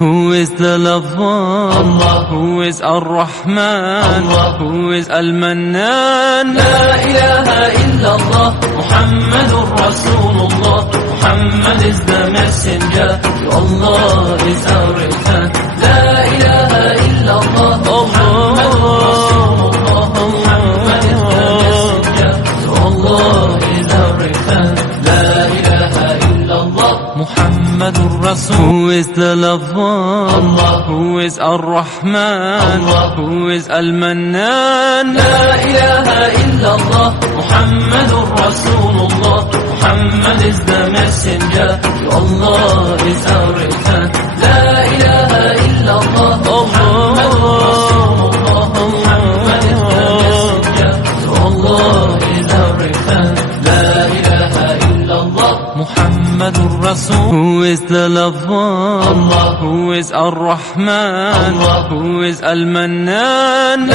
Who is the lover? Allah. Who is Ar-Rahman? Allah. Who is Al-Mannan? La ilaha illallah, Muhammadur Rasulullah. Muhammad is the messenger, to Allah is our return. La ilaha illallah, Muhammadur Rasulullah. Muhammad is the messenger, to Allah is our return. La ilaha illallah, Muhammadur Rasul. Who is the lover? Allah. Who is Ar-Rahman? Allah. Who is Al-Mannan? La ilaha illallah, Muhammadur Rasulullah. Muhammad is the messenger, to Allah is our return. La ilaha illallah, Muhammadur Rasulullah. Muhammad is the messenger, to Allah is our return. La ilaha illallah, Muhammadur Rasul. Who is the lover? Allah. Who is Ar-Rahman? Allah. Who is Al-Mannan?